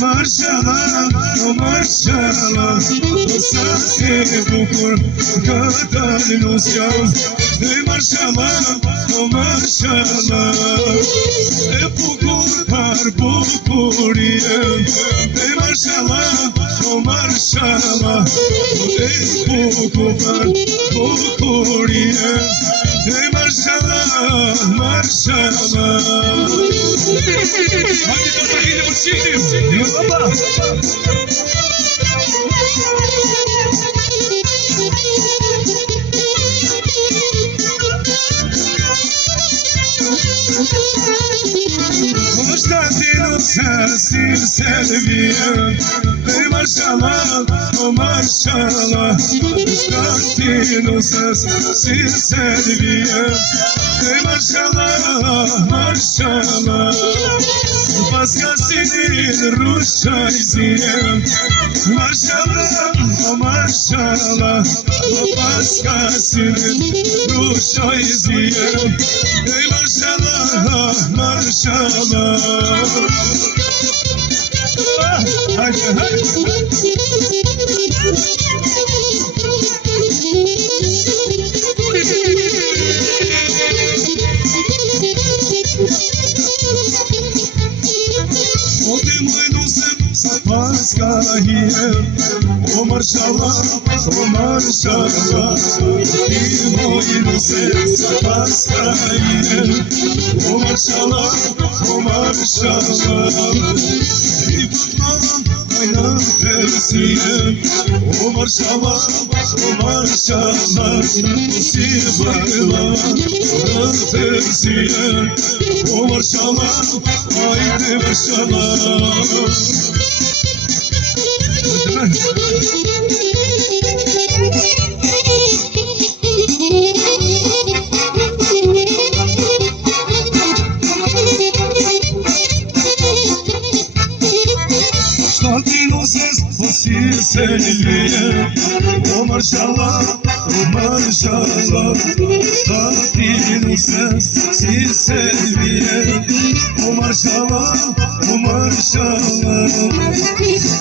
Maşallah, maşallah, sasi bukur kadar nusyan. Maşallah, maşallah, bukur par bukuriyem. Maşallah, maşallah, bukur par bukuriyem. Maşallah, maşallah. Hadi baba yine bu çiğdim. Baba. Konstantin'in sesi seviyem. Maşallah, maşallah. Konstantin'in sesi seviyem. Maşallah, maşallah. Başkasının ruşayziyem. Maşallah, maşallah. Başkasının ruşayziyem. Maşallah, maşallah. Hadi, hadi. O maşallah, o maşallah, İmoynu ses paskayem. O maşallah, o maşallah, İbutmam ayna tersiyem. O maşallah, o maşallah, Sibakla tersiyem. O maşallah, haydi maşallah. Sevgiye, o maşallah, o maşallah. Tatlı sensiz sevgiye, o maşallah, o maşallah.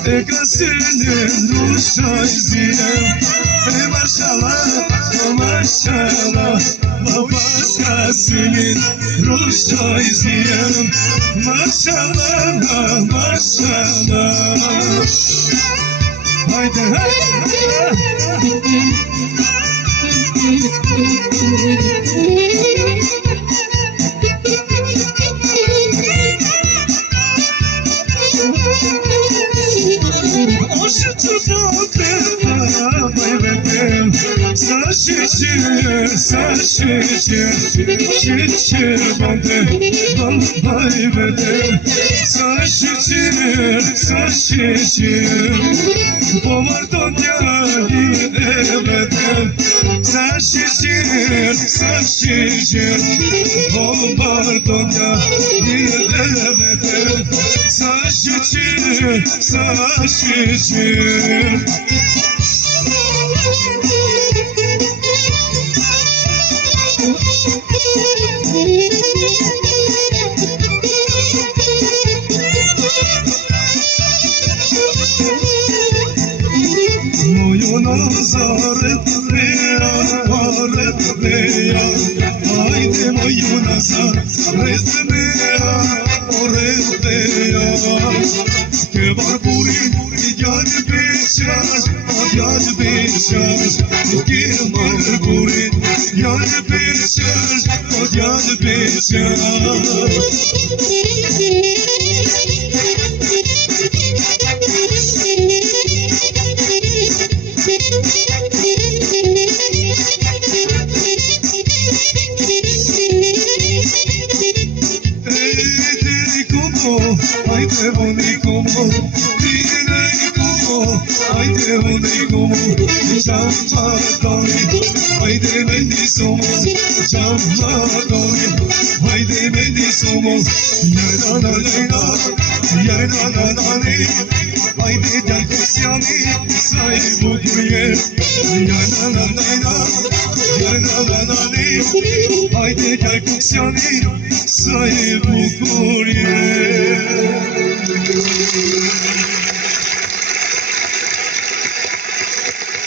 Ekasının ruşayziye, maşallah, o maşallah. Başkasının ruşayziye, maşallah, maşallah. Haydi, haydi. O şu topraklara bayretim, saçıcı, saçıcı, şişir bandı, bayretim, saçıcı, saçıcı. Pomardon yani evedim, sen şişir, pomardon yani evedim, sen şişir. Nazaret veya, haydi moju nazaret veya, oret veya. Ke var burin, yad beşar, yad beşar. Ke var burin, yad beşar, yad beşar. Haydi bonikomo, haydi bonikomo, şampadani, haydi beni somos, canlarım, haydi beni somos, la la la li, haydi gel kusyani, say bu kuye, la li, haydi gel kusyani, say bu kuye.